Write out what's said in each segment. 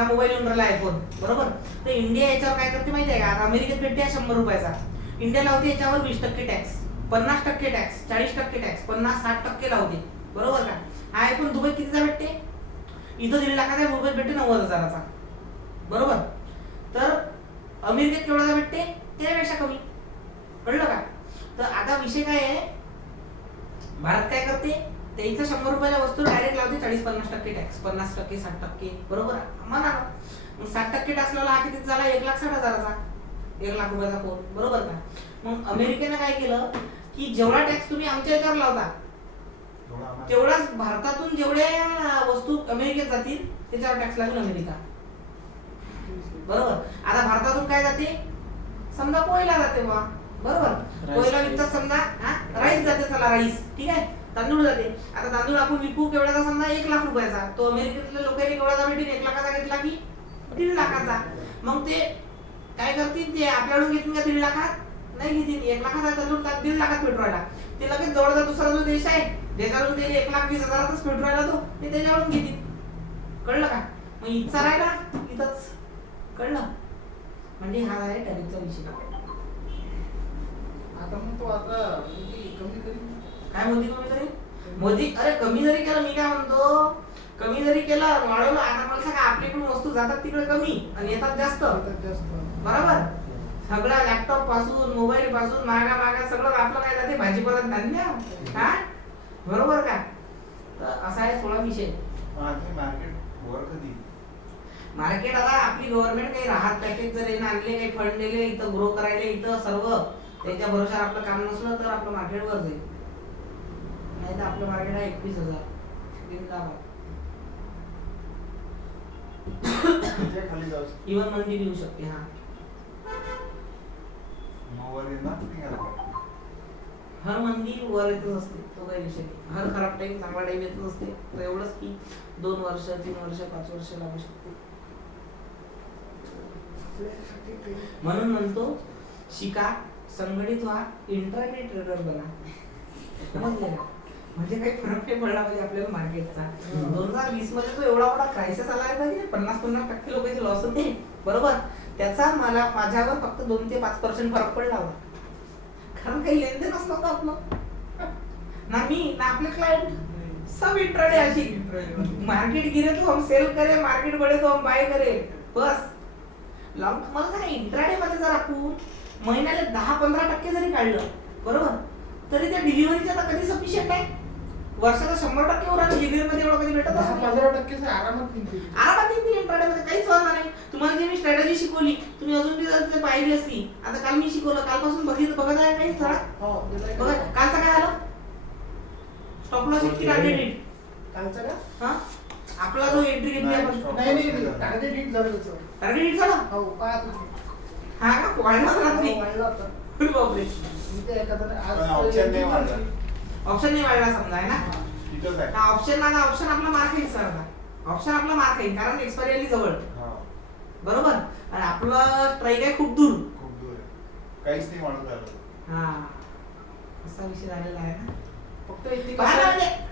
हा मोबाईल येऊन राहिला आयफोन, बरोबर. तर इंडिया याच्यावर काय करते माहिती आहे का, अमेरिकेत भेटते 100 रुपयाचा, इंडिया लावते याच्यावर 20% टॅक्स, 50% टॅक्स, 40% टॅक्स, 50-60% लावते, बरोबर का. हा आयफोन दुबईत कितीचा भेटते, इथं 1.5 लाखाचा, मुंबईत भेटते 90,000चा, बरोबर. तर अमेरिकेत केवढाचा भेटते, त्यापेक्षा कमी, कळलं का. तर आता विषय काय आहे, भारत काय करते, त्याचा 100 रुपयाच्या वस्तू डायरेक्ट लावते 40-50% टॅक्स, 50%, 60%, बरोबर म्हणा. मग 60% टॅक्स लावला, हा किती झाला, 1,60,000चा, 1 लाख रुपयाचा फोन, बरोबर का. मग अमेरिकेने काय केलं की जेवढा टॅक्स तुम्ही आमच्या याच्यावर लावता तेवढाच भारतातून जेवढ्या वस्तू अमेरिकेत जातील त्याच्यावर टॅक्स लागेल अमेरिका, बरोबर. आता भारतातून काय जाते, समजा कोयला जाते बा, बरोबर, कोयला विकतात समजा, राईस जाते, चला राईस, ठीक आहे, तांदूळ जाते. आता तांदूळ आपण विकू केवढ्याचा, समजा 1 लाख रुपयाचा, तो अमेरिकेतल्या लोकांनी केवढ्याचा भेटेल, 1 लाखाचा घेतला की 1.5 लाखाचा. मग ते काय करतील, ते आपल्याकडून घेतील का 1.5 लाखात, नाही घेतील. 1 लाखाचा तांदूळ 1.5 लाखात भेटू राहिला, ते लगेच जवळचा दुसरा जो देश आहे ज्याच्याकडून ते 1,20,000च भेटू राहिला तो, ते त्याच्याकडून घेतील, कळलं का. मग इथचा राहिला इथंच, कळलं. म्हणजे हा आहे टॅरिफचा विषय. आता मग तो आता कमी करी, काय मोदी कमी करेल, मोदी अरे कमी जरी केलं, मी काय म्हणतो, कमी जरी केलं वाढवलं, आता मला सांगा आपल्याकडून वस्तू जातात तिकडे कमी आणि येतात जास्त, बरोबर. सगळं लॅपटॉप पासून मोबाईल पासून मागा सगळं आपलं काय जाते, भाजीपाला धान्य, हा बरोबर का. तर असा आहे थोडा विषय. मार्केट आता आपली गव्हर्नमेंट काही राहत पॅकेज जर आणले, काही फंड दिले इथं ग्रो करायला, इथं सर्व त्याच्या भरोशावर आपलं काम नसलं तर आपलं मार्केट वर जाईल, नाही तर आपलं मार्केट आहे 21,000 इवन मंदी येऊ शकते. हा हर मंदी वर येतच असते, तो काही विषय नाही. हर खराब टाइम चांगला टाइम येतच असते. तर एवढंच की 2 वर्ष 3 वर्ष 5 वर्ष लागू शकते. म्हणून म्हणतो शिका, संघटित व्हा, इंटरनेट ट्रेडर बना, समजले का. म्हणजे काही फरक नाही पडला पाहिजे आपल्याला मार्केटचा. 2020 मध्ये तो एवढा मोठा क्रायसिस आला आहे पाहिजे, 50% लोकांचे लॉस होते, बरोबर. त्याचा माझ्यावर फक्त 2 ते 5% फरक पडला होता, कारण काही लेनदेनच नव्हतं आपलं, ना मी ना आपले क्लायंट, सब इंट्राडे. अशी मार्केट गिरे तो हम सेल करे, मार्केट बढ़े तो हम बाय करे, बस. मला सांगा इंट्राडे मध्ये जर आपण महिन्याला 10-15% जरी काढलं, बरोबर, तरी त्या डिलिव्हरीच्या तर कधी सफिशियंट आहे. वर्षाला 100% वर डिलिव्हरी मध्ये एवढं कधी भेटत असं 15% आरामात इंट्राडे मध्ये काहीच होणार नाही. तुम्हाला जे मी स्ट्रॅटेजी शिकवली तुम्ही अजून ती जर पाहिली असती, आता काल मी शिकवलं, कालपासून बघत आहे काही थोडा, बघा कालचा काय झालं, स्टॉप लॉस किती टार्गेट हिट, कालचा का, हा आपला जो एंट्री घेतली आपण, नाही टार्गेट हिट झालं त्याचं, टार्गेट हिट झाला, हो पाहत होतो. हा का, वाढला रात्री, वाढला होता. बापरे, ऑप्शन नाही वाढला समजा आहे ना. ऑप्शन आपला मार्क आहे सर, ऑप्शन आपला मार्क आहे कारण एक्सपायरी आली जवळ, बरोबर. आणि आपलं स्ट्राईक आहे खूप दूर, काहीच नाही म्हणत झालं. हा असा विषय झालेला आहे ना. फक्त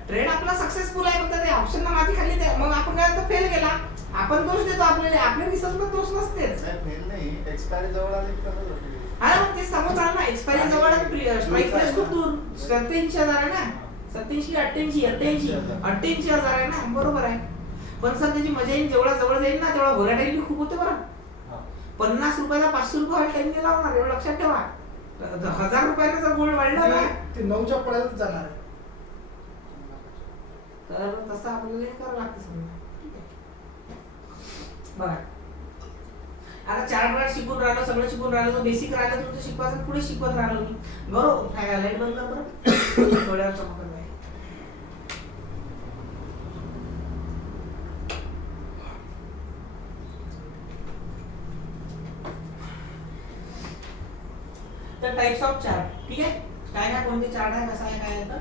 ट्रेड आपला सक्सेसफुल आहे, फक्त ते ऑप्शन ना माती खाली ते, मग आपण काय फेल गेला, आपण दोष देतो आपल्याला, आपल्या रिसर्च मध्ये दोष नसतेच. फेल नाही, एक्सपायरी जवळ आली तर अरे मग ते समोर आलं ना, एक्सपायरी जवळ स्ट्राईक प्राइस खूप दूर, 87,000 आहे ना, 87, 88,000 आहे ना, बरोबर आहे. पण सर त्याची मजा येईल, जेवढा जवळ जाईल ना तेवढा व्होलॅटिलिटी खूप होते बरं. 50 रुपयाला 500 रुपये टाइम नाही लावणार, एवढं लक्षात ठेवा. 1000 रुपयाला जर गोल्ड वाढला ना ते 9च्या पळायला जाणार आहे, तर तसं आपल्याला करावं लागतं समजा. ठीक आहे, बघा आता चार्ट शिकून राहिलो, सगळं शिकून राहिलो, बेसिक राहिलं तुमचं शिकवायचं, पुढे शिकवत राहिलो मी, बरोबर. काय लाईट बंद कर बरं, थोड्यावर चमकत आहे. तर टाइप्स ऑफ चार्ट, ठीक आहे, काय काय कोणते चार्ट आहे, कसा आहे, काय आहे. तर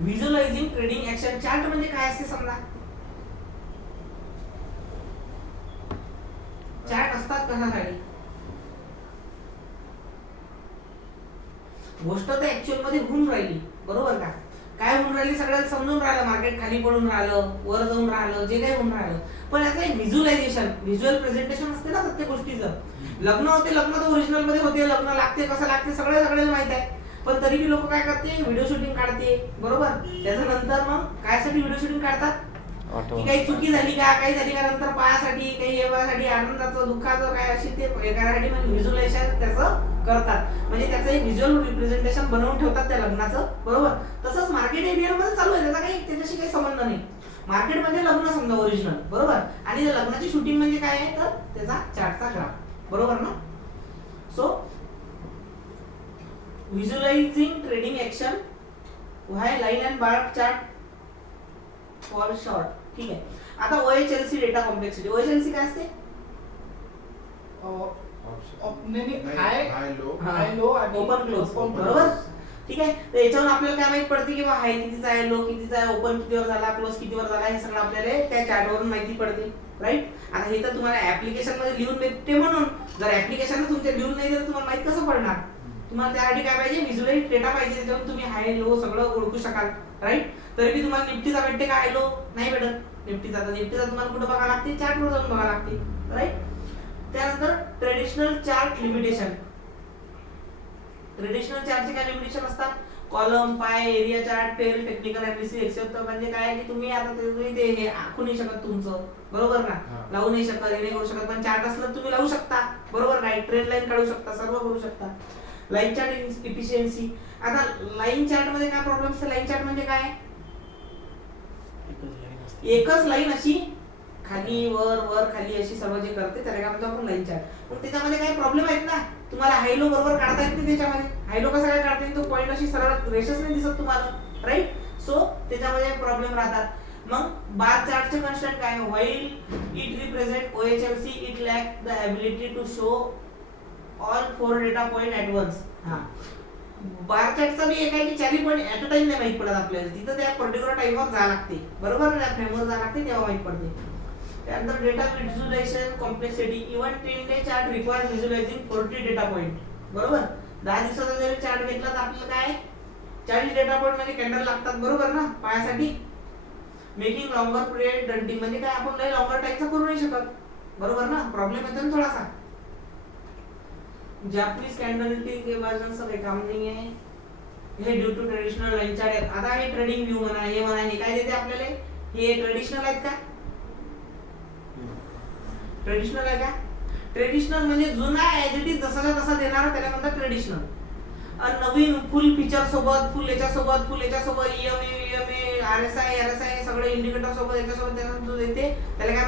व्हिज्युअलायझिंग ट्रेडिंग ऍक्शन चार्ट म्हणजे काय असते समजा. चार्ट असतात कशासाठी, गोष्ट तर ऍक्च्युअल मध्ये होऊन राहिली, बरोबर का. काय होऊन राहिली जनरली सगळ्याला समजून राहिलं, मार्केट खाली पडून राहिलं, वर जाऊन राहिलं, जे काही होऊन राहिलं, पण याचं एक व्हिज्युअलायझेशन, व्हिज्युअल प्रेझेंटेशन असते ना प्रत्येक गोष्टीचं. लग्न होते, लग्न तर ओरिजिनल मध्ये होते, लग्न लागते कसं लागते सगळ्याला माहित आहे, पण तरी बी लोक काय करते, व्हिडिओ शूटिंग काढते, बरोबर. त्याच्यानंतर मग कायसाठी व्हिडिओ शूटिंग काढतात, की काही चुकी झाली का, काही झाली का नंतर पायासाठी, काही येवासाठी, आनंदाचं दुःखाचं काय असेल ते करायसाठी म्हणजे व्हिज्युअलायझेशन त्याचं करतात, म्हणजे त्याचं एक व्हिज्युअल रिप्रेझेंटेशन बनवून ठेवतात त्या लग्नाचं, बरोबर. तसंच मार्केट एरियामध्ये चालू आहे, त्याचा काही त्याच्याशी काही संबंध नाही. मार्केट म्हणजे लग्न समजा ओरिजिनल, बरोबर, आणि त्या लग्नाची शूटिंग म्हणजे काय आहे तर त्याचा चार्टचा ग्राफ, बरोबर ना. So visualizing trading action via line and bar chart for short. ठीक आहे. आता OHLC डेटा कॉम्प्लेक्सिटी, OHLC काय असते, हाय लो आणि ओपन क्लोज, बरोबर. ठीक आहे. तर याच्यावर आपल्याला काय माहित पडते की बा हाय कितीचा आहे, लो कितीचा आहे, ओपन कितीवर झाला, क्लोज कितीवर झाला, हे सगळं आपल्याला त्या चार्टवरून माहिती पडते, राईट. आता हे तर तुम्हाला ऍप्लिकेशन मध्ये लिहून भेटते, म्हणून जर ऍप्लिकेशन तुमच्या लिहून नाही तर तुम्हाला माहित कसं पडणार. तुम्हाला त्यासाठी काय पाहिजे, व्हिज्युअलाइज डेटा पाहिजे, त्याच्यावर तुम्ही हाय लो सगळं ओळखू शकाल, राईट. तरी बी तुम्हाला निफ्टीचा भेटते का हाय लो, नाही भेटत निफ्टीचा. तर निफ्टीचा तुम्हाला कुठं बघायला लागते, चार्टवर जाऊन बघायला लागते, राईट. त्यानंतर ट्रेडिशनल चार्ट लिमिटेशन. ट्रेडिशनल चार्टचे काय लिमिटेशन असतात, column, pie, area chart, fail, technical analysis, except. म्हणजे काय की तुम्ही आता ते हे आखू नाही शकत तुमचं, बरोबर ना, लावू नाही शकत, हे नाही करू शकत, पण चार्ट असलं तुम्ही लावू शकता, बरोबर नाही, ट्रेंड लाईन काढू शकता, सर्व करू शकता. Line chart efficiency. आता लाईन चार्ट मध्ये काय प्रॉब्लेम असते, लाईन चार्ट म्हणजे काय, एकच लाईन अशी खाली वर वर खाली अशी सर्व जे करते त्याला काय म्हणतो आपण लाईन चार्ट. मग त्याच्यामध्ये काही प्रॉब्लेम आहेत ना, तुम्हाला हायलो बरोबर काढता येत नाही त्याच्यामध्ये, हायलो कसं काय काढता येईल, तो पॉईंट अशी सरळ रेषच नाही दिसत तुम्हाला, राईट. सो त्याच्यामध्ये प्रॉब्लेम राहतात. मग बार चार्टचे कन्स्ट्रक्ट काय, while it represent OHLC it lack the ability to show all 4 data point at once. हा, बार चार्टचा बी एक आहे की 4 पॉइंट ऍट अ टाइम नाही माहित पडत आपल्याला, तिथं त्या पर्टिक्युलर टाइमवर जावं लागते, बरोबर ना, त्या फ्रेमवर जावं लागते तेव्हा माहित पडते. त्यानंतर data visualization complexity. Even 10 day chart require visualizing 40 data point, बरोबर. 10 दिवसाचा जरी चार्ट घेतला तर आपल्याला काय 40 डेटा पॉइंट म्हणजे कॅन्डल लागतात, बरोबर ना, पायासाठी. मेकिंग लॉंगर पिरियड डंटिंग म्हणजे काय, आपण लई लॉंगर टाइमचा करू नाही शकत, बरोबर ना, प्रॉब्लेम येतो ना थोडासा. जापनीज कॅन्डलस्टिक इमर्जन्स काही काम नाही आहे हे due to traditional line chart. आता हे ट्रेडिंग व्यू म्हणा, हे म्हणा, हे काय देते आपल्याला, हे ट्रेडिशनल आहेत का, ट्रेडिशनल आहे का. ट्रेडिशनल म्हणजे जुना ऍज इट इज जसाचा तसा देणारा त्याला म्हणतात ट्रेडिशनल. नवीन फुल फीचर सोबत, फुल याच्यासोबत, फुल याच्यासोबत, EMA RSI सगळे इंडिकेटर सोबत याच्यासोबत जो देते त्याला काय